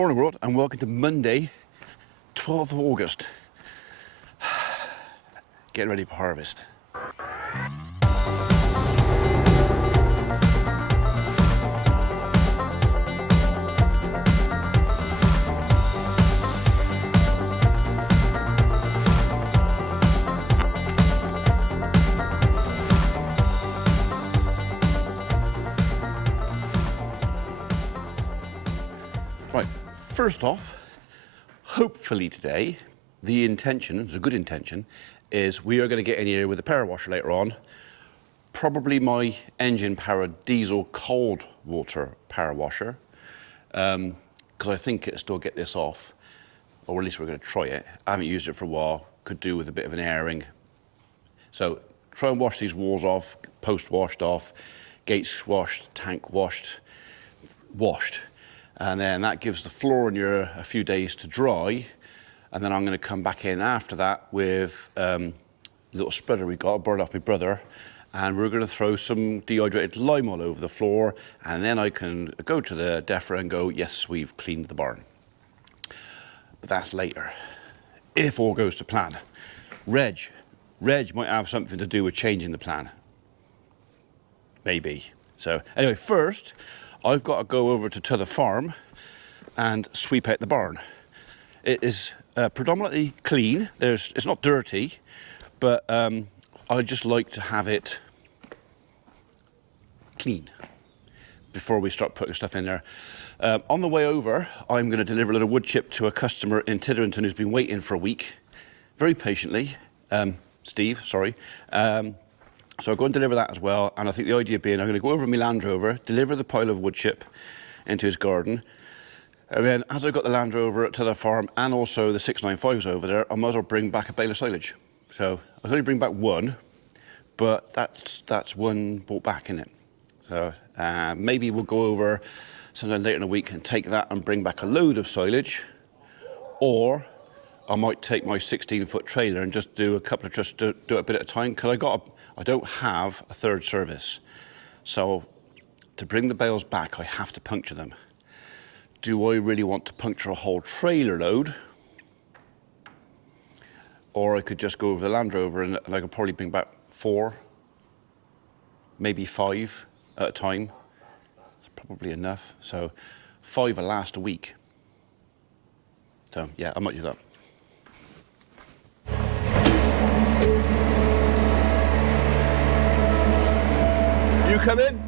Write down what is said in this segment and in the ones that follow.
Morning world and welcome to Monday, 12th of August. Getting ready for harvest. Right, first off, hopefully today, the intention, it's a good intention, is we are going to get in here with a power washer later on, probably my engine powered diesel cold water power washer, because I think it'll still get this off, or at least we're going to try it. I haven't used it for a while, could do with a bit of an airing. So try and wash these walls off, post washed off, gates washed, tank washed, and then that gives the floor in here a few days to dry, and then I'm going to come back in after that with a little spreader we got, I borrowed off my brother, and we're going to throw some dehydrated lime all over the floor, and then I can go to the deffer and go, yes, we've cleaned the barn. But that's later, if all goes to plan. Reg might have something to do with changing the plan. Maybe. So anyway, first, I've got to go over to the farm and sweep out the barn. It is predominantly clean. It's not dirty, but I just like to have it clean before we start putting stuff in there. On the way over, I'm going to deliver a little wood chip to a customer in Tidderington who's been waiting for a week, very patiently. Steve, sorry. So I'll go and deliver that as well, and I think the idea being I'm going to go over my Land Rover, deliver the pile of wood chip into his garden, and then as I've got the Land Rover to the farm and also the 695s over there, I might as well bring back a bale of silage. So I'll only bring back one, but that's one brought back, isn't it? So maybe we'll go over sometime later in the week and take that and bring back a load of silage, or I might take my 16-foot trailer and just do a couple of trips, do it a bit at a time, because I don't have a third service. So to bring the bales back, I have to puncture them. Do I really want to puncture a whole trailer load? Or I could just go over the Land Rover and I could probably bring back 4, maybe 5 at a time. It's probably enough. So 5 will last a week. So yeah, I might do that. You come in.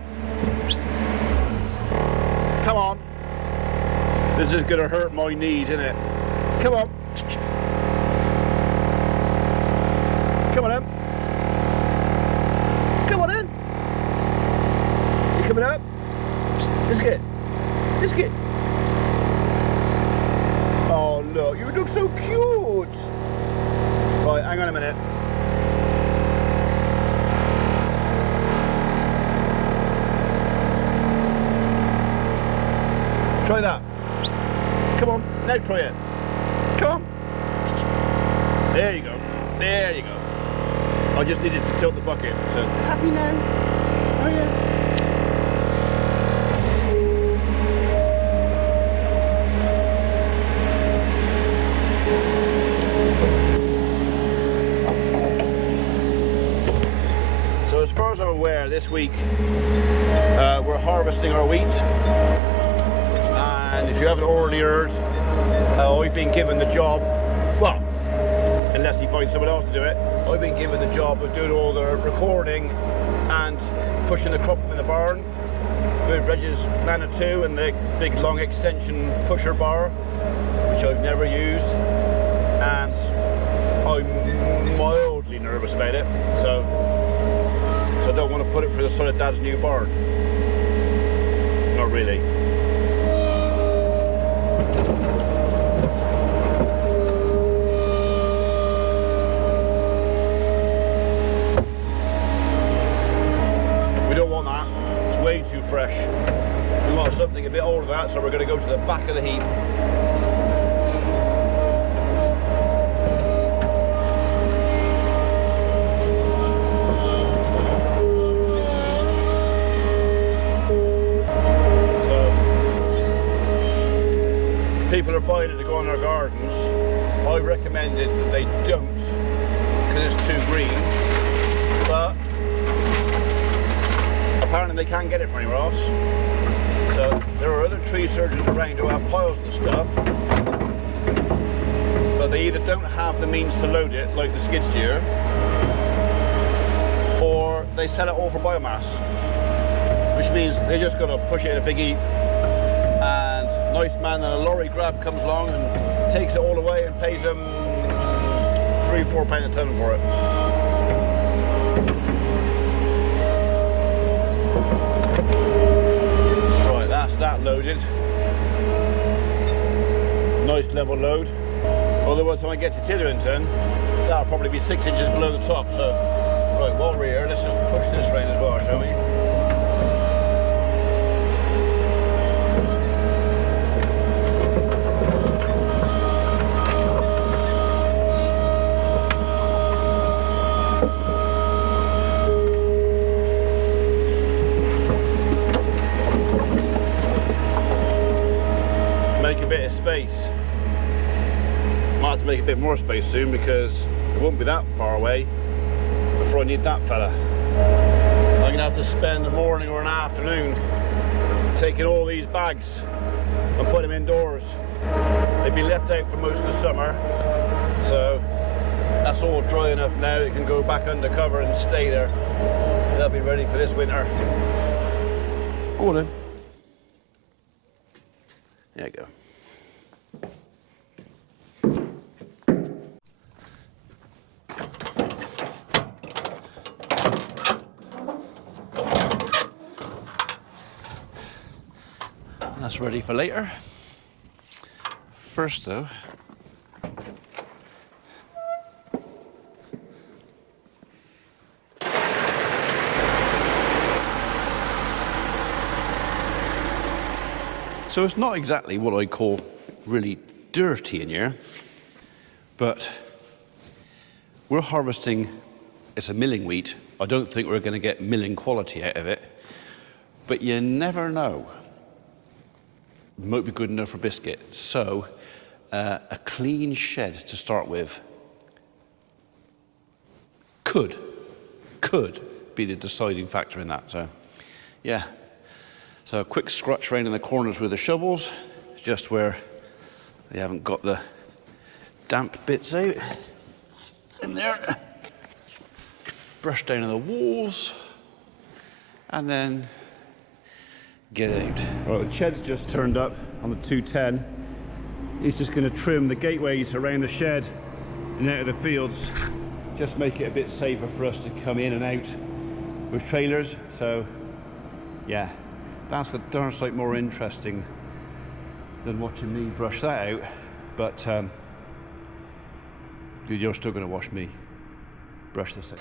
Come on. This is gonna hurt my knees, isn't it? Come on. Come on in. Come on in. You coming up? Biscuit. Biscuit. Oh look, you look so cute. Right, hang on a minute. Try that. Come on, now try it. Come on. There you go. There you go. I just needed to tilt the bucket. So happy now? Oh yeah. So as far as I'm aware, this week we're harvesting our wheat. And if you haven't already heard, I've been given the job, well, unless he finds someone else to do it, I've been given the job of doing all the recording and pushing the crop in the barn with Reg's Nano 2 and the big long extension pusher bar, which I've never used, and I'm mildly nervous about it, so I don't want to put it through the side of Dad's new barn. Not really. We don't want that, it's way too fresh. We want something a bit older than that, so we're going to go to the back of the heap. people are buying it to go on their gardens. I recommended that they don't, because it's too green, but apparently they can't get it from anywhere else. So there are other tree surgeons around who have piles of the stuff, but they either don't have the means to load it, like the skid steer, or they sell it all for biomass, which means they just got to push it in a big heap, and a nice man in a lorry grab comes along and takes it all away and pays them £3–4 a tonne for it. Right, that's that loaded. Nice level load. Although by the time I get to Titherington, that'll probably be 6 inches below the top. So, right, while we're here, let's just push this round as well, shall we? Make a bit of space. Might have to make a bit more space soon because it won't be that far away before I need that fella. I'm gonna have to spend the morning or an afternoon taking all these bags and putting them indoors. They've been left out for most of the summer, so that's all dry enough now. It can go back under cover and stay there. They'll be ready for this winter. Go on then. There you go. That's ready for later. First though, so it's not exactly what I call really dirty in here, but we're harvesting, it's a milling wheat. I don't think we're going to get milling quality out of it, but you never know. Might be good enough for biscuit. So a clean shed to start with could be the deciding factor in that. So yeah, so a quick scratch around in the corners with the shovels, just where they haven't got the damp bits out in there. Brush down on the walls and then get out. Well, the shed's just turned up on the 210. He's just going to trim the gateways around the shed and out of the fields, just make it a bit safer for us to come in and out with trailers. So yeah, that's a darn sight more interesting than watching me brush that out, but you're still going to watch me brush this out.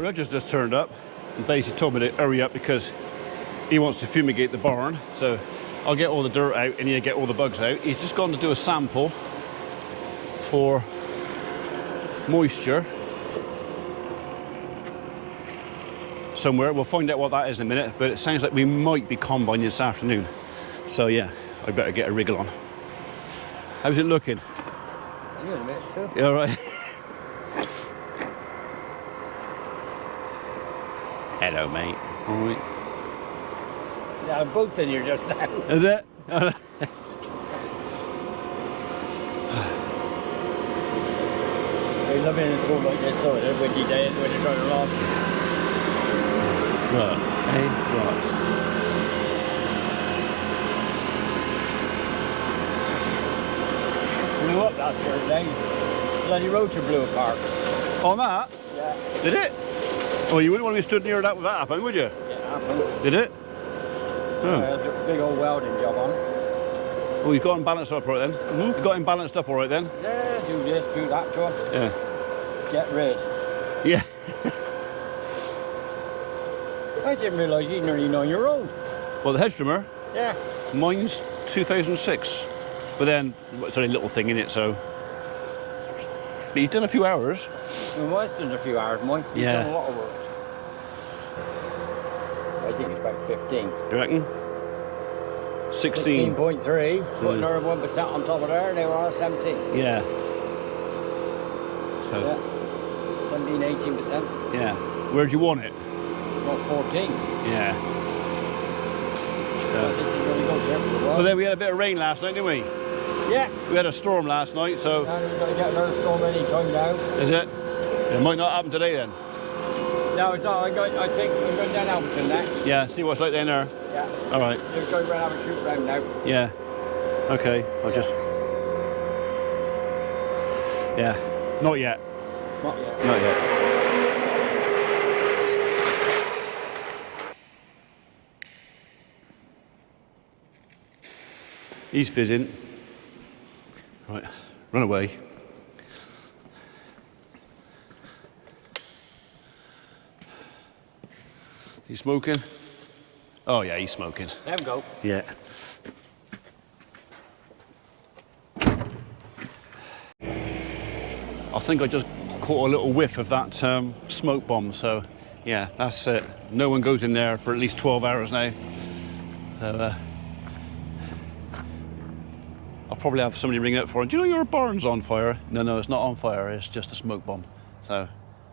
Roger's just turned up and basically told me to hurry up because he wants to fumigate the barn. So I'll get all the dirt out and he'll get all the bugs out. He's just gone to do a sample for moisture somewhere. We'll find out what that is in a minute, but it sounds like we might be combining this afternoon. So yeah, I better get a wriggle on. How's it looking? You in a minute too. You all right? Hello, mate. All right. Yeah, I'm both in here just now. Is it? They love it in a tool like this, so they're windy days when they're trying to log. Right. Hey, right. Blew up that third day. Bloody rotor blew apart. On that? Yeah. Did it? Oh, you wouldn't want to be stood near that with that happen, would you? Yeah, it happened. Did it? Oh. There's a big old welding job on it. Oh, you got him balanced up all right then? You got him balanced up all right then? Yeah, do this, do that to him. Yeah. Get rid. Yeah. I didn't realise he's nearly 9-year-old. Well, the hedge trimmer, Yeah. mine's 2006. But then, it's only a little thing in it, so. But he's done a few hours. It was done a few hours, Mike. He's Yeah. done a lot of work. I think it's about 15. You reckon? 16. 16.3. Put another 1% on top of there, and they were all 17. Yeah. So, Yeah. 17, 18%. yeah. Where'd you want it? Not 14. Yeah. I think he's going to go there for a while. Well, then we had a bit of rain last night, didn't we? Yeah. We had a storm last night, so. Now we're going to get another storm any time now. Is it? It might not happen today then. No, it's not. I think we're going down Alberton next. Yeah, see what's like down there. Yeah. All right. We're going around have a shoot round now. Yeah. Okay. I'll just. Yeah. Not yet. Not yet. Not yet. He's fizzing. Right. Run away. He's smoking? Oh yeah, he's smoking. There we go. Yeah. I think I just caught a little whiff of that smoke bomb, so yeah, that's it. No one goes in there for at least 12 hours now. So, I'll probably have somebody ring up for it. Do you know your barn's on fire? No, it's not on fire, it's just a smoke bomb. So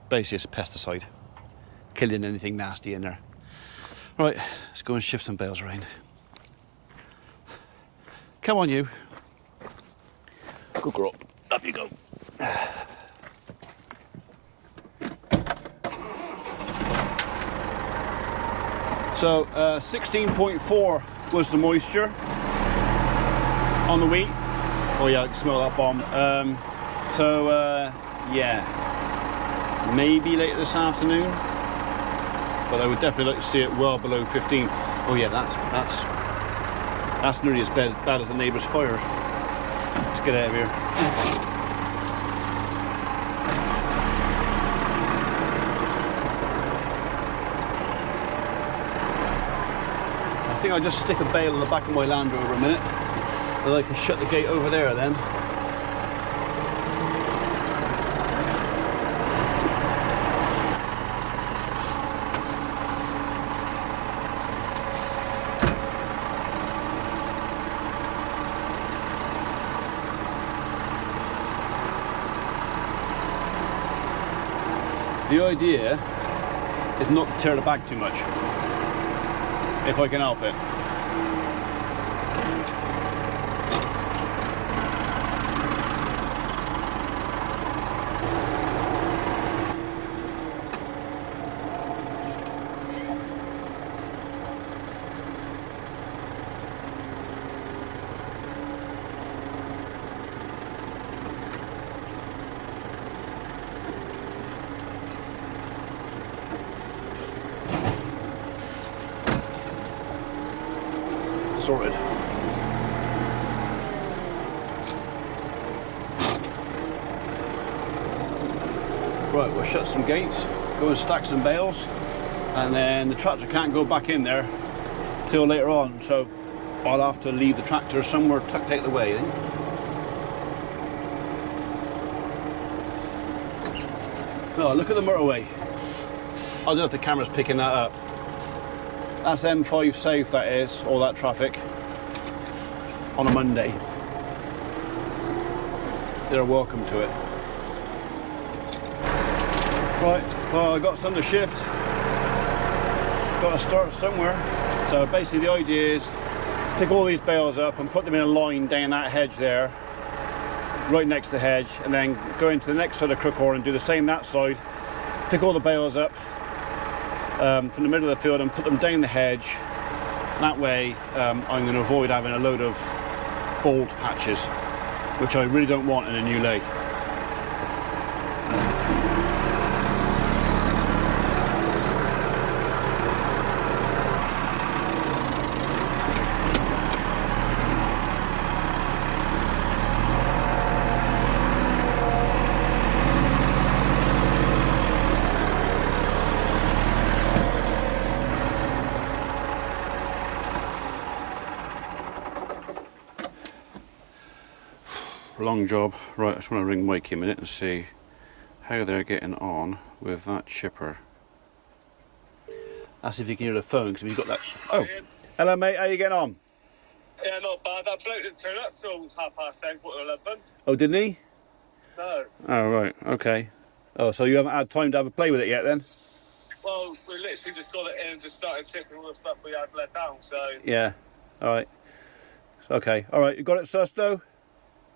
basically it's a pesticide, killing anything nasty in there. Right, let's go and shift some bales around. Come on, you. Good girl. Up you go. So 16.4 was the moisture on the wheat. Oh yeah, I can smell that bomb. Yeah, maybe later this afternoon, but I would definitely like to see it well below 15. Oh yeah, that's nearly as bad as the neighbour's fires. Let's get out of here. I think I'll just stick a bale on the back of my Land Rover a minute, and I can shut the gate over there then. The idea is not to tear the bag too much, if I can help it. Sorted. Right, we'll shut some gates, go and stack some bales, and then the tractor can't go back in there till later on, so I'll have to leave the tractor somewhere tucked out of the way, I think. Oh, look at the motorway. I don't know if the camera's picking that up. That's M5 South, that is, all that traffic on a Monday. They're welcome to it. Right, well, I got some to shift. Got to start somewhere. So basically the idea is pick all these bales up and put them in a line down that hedge there, right next to the hedge, and then go into the next side of Crookhorn and do the same that side. Pick all the bales up, from the middle of the field and put them down the hedge. That way I'm going to avoid having a load of bald patches, which I really don't want in a new lay. Long job. Right, I just want to ring Mikey a minute and see how they're getting on with that chipper. Ask if you can hear the phone, because we've got that. Oh, hello mate, how you getting on? Yeah, not bad. That bloke didn't turn up till 10:30, 11:15. Oh, didn't he? No. Oh, right, okay. Oh, so you haven't had time to have a play with it yet then? Well, we literally just got it in and just started tipping all the stuff we had let down, so... Yeah, alright. Okay, alright, you got it sussed though?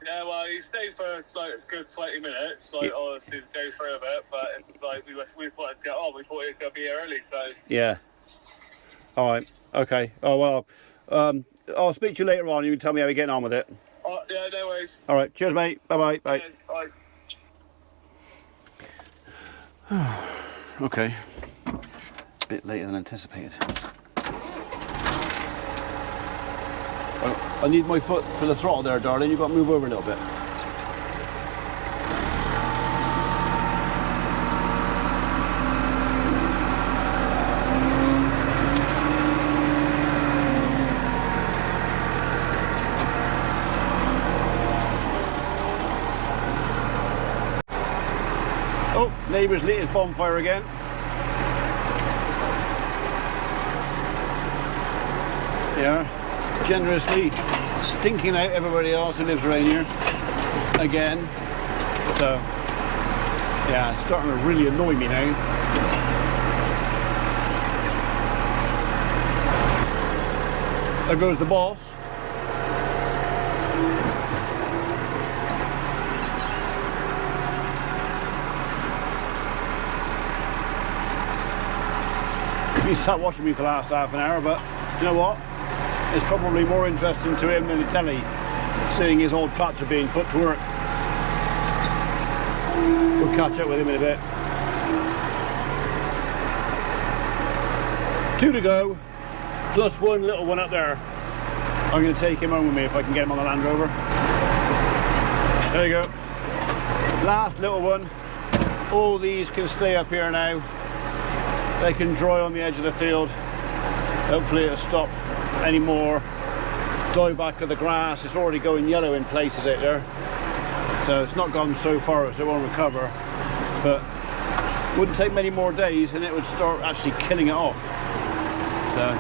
Yeah, well, he stayed for like a good 20 minutes, like obviously to go through a bit, but it's like we wanted to get on, we thought he was going to be here early, so... Yeah. Alright, okay. Oh, well, I'll speak to you later on, you can tell me how you're getting on with it. Yeah, no worries. Alright, cheers mate, bye-bye. Bye. Yeah, bye. Okay, a bit later than anticipated. I need my foot for the throttle there, darling. You've got to move over a little bit. Oh, neighbour's lit his bonfire again. Yeah. Generously stinking out everybody else who lives around here again. So yeah, it's starting to really annoy me now. There goes the boss. He sat watching me for the last half an hour, but you know what? It's probably more interesting to him than the telly, seeing his old tractor being put to work. We'll catch up with him in a bit. 2 to go, plus one little one up there. I'm going to take him home with me if I can get him on the Land Rover. There you go. Last little one. All these can stay up here now. They can dry on the edge of the field. Hopefully it'll stop any more dieback of the grass. It's already going yellow in places out there, so it's not gone so far as it won't recover, but wouldn't take many more days and it would start actually killing it off. So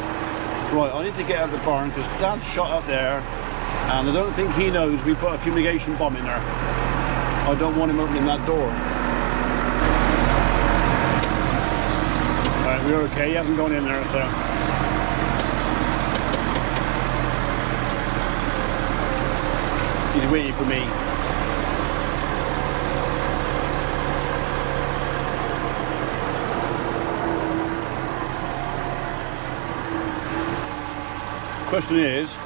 right, I need to get out of the barn because Dad's shot up there and I don't think he knows we put a fumigation bomb in there. I don't want him opening that door. Right, we're okay, he hasn't gone in there, so he's waiting for me. Question is,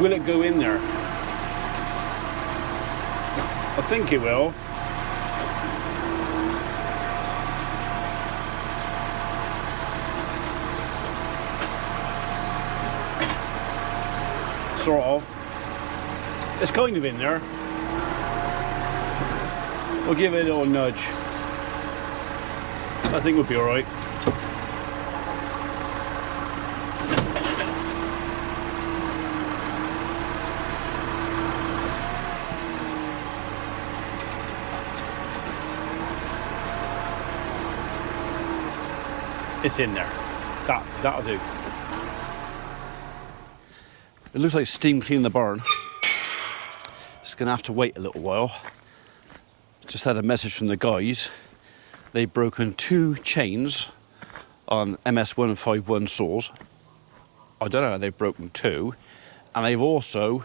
will it go in there? I think it will. Sort of. It's kind of in there. We'll give it a little nudge. I think we'll be all right. It's in there. That'll do. It looks like steam cleaning the barn. It's gonna have to wait a little while. Just had a message from the guys. They've broken 2 chains on MS151 saws. I don't know how they've broken 2. And they've also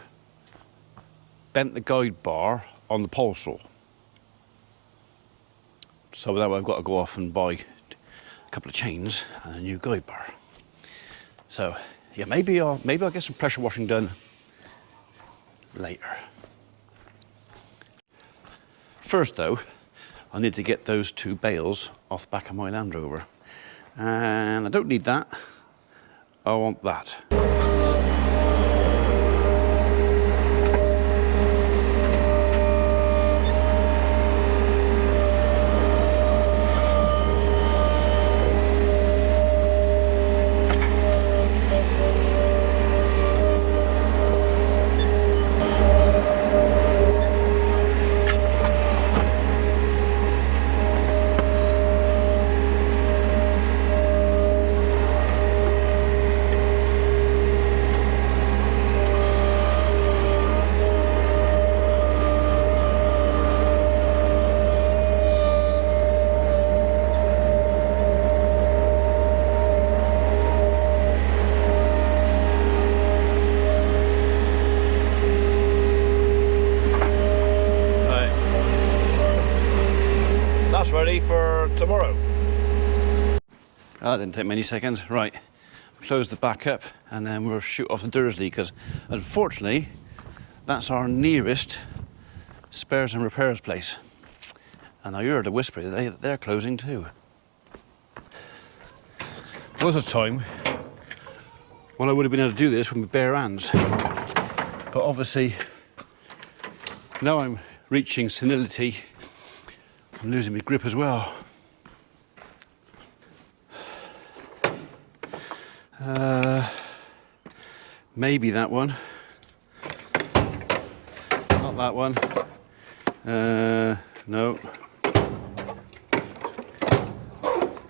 bent the guide bar on the pole saw. So that way I've got to go off and buy a couple of chains and a new guide bar. So yeah, maybe I'll get some pressure washing done later. First though, I need to get those 2 bales off the back of my Land Rover. And I don't need that, I want that. That's ready for tomorrow. That didn't take many seconds. Right, close the back up and then we'll shoot off to Dursley because unfortunately that's our nearest spares and repairs place. And I heard a whisper that they're closing too. There was a time when I would have been able to do this with my bare hands, but obviously now I'm reaching senility. I'm losing my grip as well. Maybe that one. Not that one. No.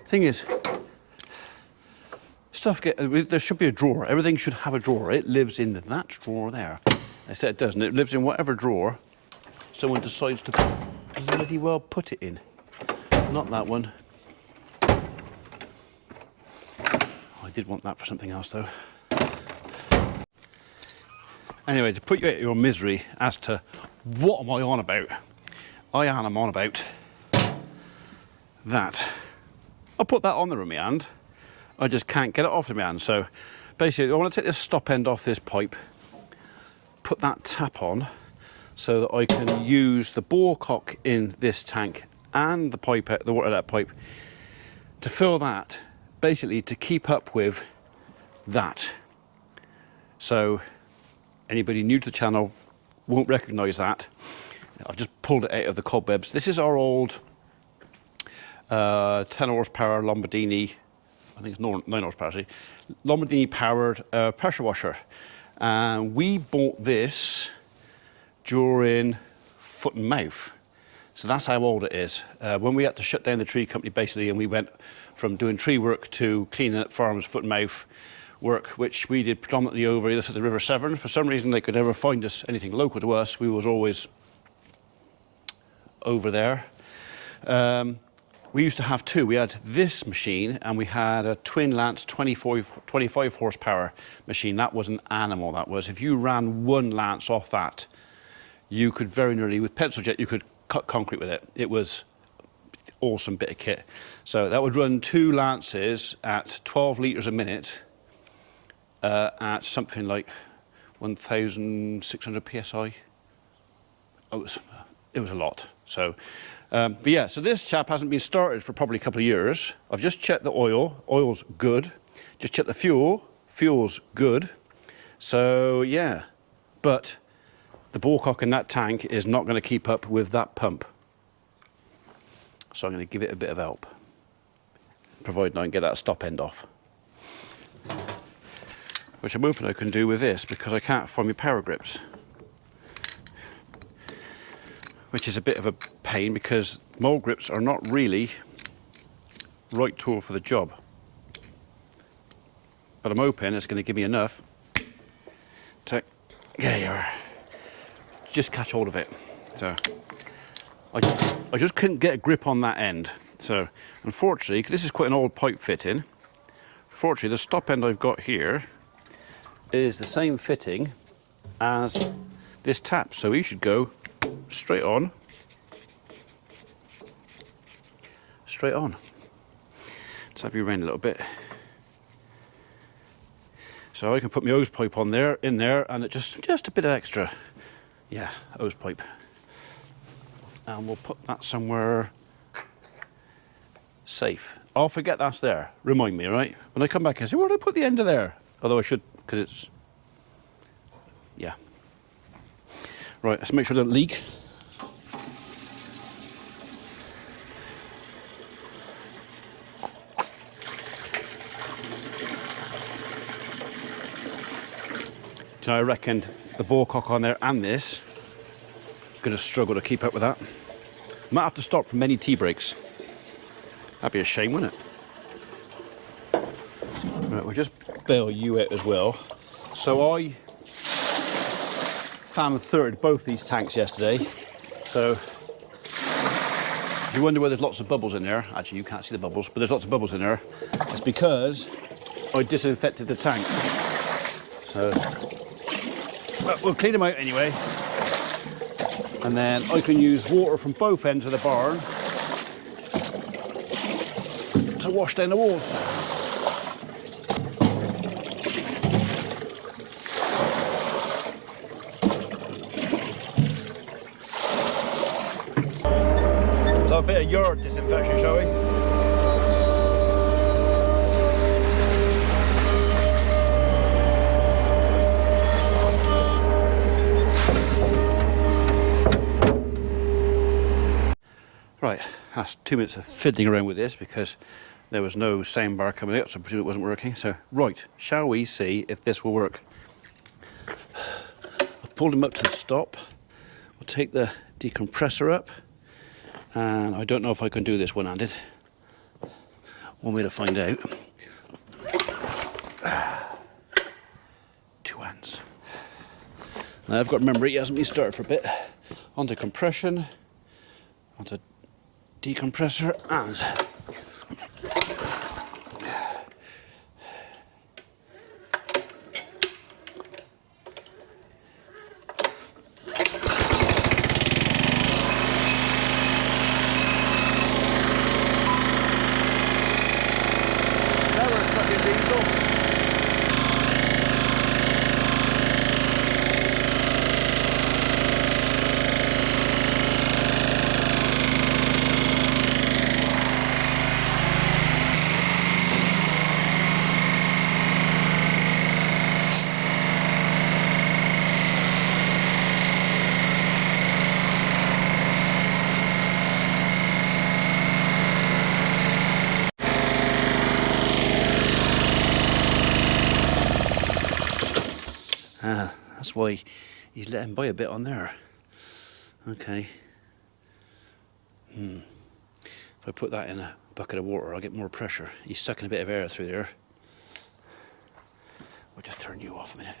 Thing is, there should be a drawer. Everything should have a drawer. It lives in that drawer there. I said it doesn't. It lives in whatever drawer someone decides to bloody well put it in. Not that one. I did want that for something else though. Anyway, to put you out of your misery as to what am I on about, I am on about that. I'll put that on there in my hand. I just can't get it off in my hand. So basically I want to take this stop end off this pipe, put that tap on so that I can use the bore cock in this tank and the pipe, the water that pipe, to fill that, basically to keep up with that. So anybody new to the channel won't recognise that. I've just pulled it out of the cobwebs. This is our old 10 horsepower Lombardini, I think it's 9 horsepower actually, Lombardini powered pressure washer. And we bought this during foot and mouth. So that's how old it is. When we had to shut down the tree company basically, and we went from doing tree work to cleaning up farms foot and mouth work, which we did predominantly over either at the River Severn. For some reason they could never find us anything local to us. We was always over there. We used to have 2. We had this machine and we had a twin lance 25 horsepower machine. That was an animal, that was. If you ran 1 lance off that, you could very nearly, with pencil jet, you could cut concrete with it. It was an awesome bit of kit. So that would run 2 lances at 12 litres a minute at something like 1,600 PSI. It was a lot. So, but yeah, so this chap hasn't been started for probably a couple of years. I've just checked the oil. Oil's good. Just checked the fuel. Fuel's good. So yeah, but the bore cock in that tank is not going to keep up with that pump. So I'm going to give it a bit of help, providing I can get that stop end off. Which I'm hoping I can do with this because I can't find my power grips. Which is a bit of a pain because mold grips are not really right tool for the job. But I'm hoping it's going to give me enough to, there you are, just catch hold of it. So I just couldn't get a grip on that end. So unfortunately, this is quite an old pipe fitting. Fortunately, the stop end I've got here is the same fitting as this tap. So he should go straight on. Let's have you around a little bit. So I can put my hose pipe on there, in there, and it just a bit of extra. Yeah, hose pipe. And we'll put that somewhere safe. I'll forget that's there. Remind me, right? When I come back, I say, where did I put the end of there? Although I should, because it's, yeah. Right, let's make sure it doesn't leak. So I reckon the bore cock on there and this, gonna struggle to keep up with that. Might have to stop for many tea breaks. That'd be a shame, wouldn't it? Right, we'll just bail you out as well. So I fan third both these tanks yesterday. So if you wonder why there's lots of bubbles in there, actually you can't see the bubbles, but there's lots of bubbles in there. It's because I disinfected the tank. So but we'll clean them out anyway. And then I can use water from both ends of the barn to wash down the walls. So a bit of yard disinfection, shall we? Right, that's 2 minutes of fiddling around with this because there was no sound bar coming out, so I presume it wasn't working. So, right, shall we see if this will work? I've pulled him up to the stop. We'll take the decompressor up, and I don't know if I can do this one-handed. One way to find out. 2 hands. Now I've got to remember he hasn't been started for a bit. Onto compression, onto decompressor, and now we're sucking diesel. That's why he's letting by a bit on there. Okay. If I put that in a bucket of water, I'll get more pressure. He's sucking a bit of air through there. I'll just turn you off a minute.